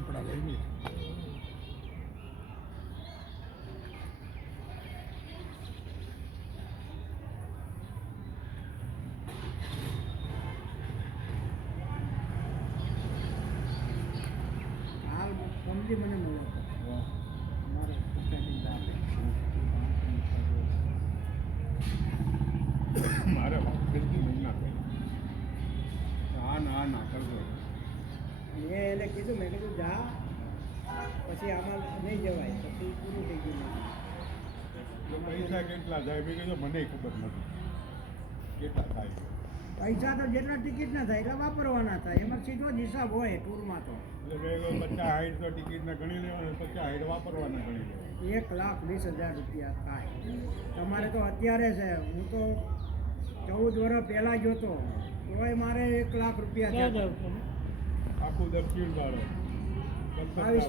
કપડાં લઈને હાલ સમજી મને મળો અમારે મારે કેટલી મહિના થઈ ના કરજો મેં એને કીધું મેં કીધું જા પછી આમાં નહીં જવાય પછી પૂરું થઈ ગયું જો પૈસા કેટલા જાય મેં કીધું મને ખબર નથી કેટલા થાય પૈસા તો જેટલા ટિકિટના થાય એટલા વાપરવાના થાય એમાં સીધો જ હિસાબ હોય ટૂરમાં તો એટલે મેં 50-60 તો ટિકિટના ગણી લેવાના 50-60 વાપરવાના ગણી લેવાના 1,20,000 રૂપિયા થાય તમારે તો અત્યારે છે હું તો 14 વર્ષ પહેલાં જોતો તોય મારે 1,00,000 રૂપિયા થયા આખું દક્ષિણ વાળો 22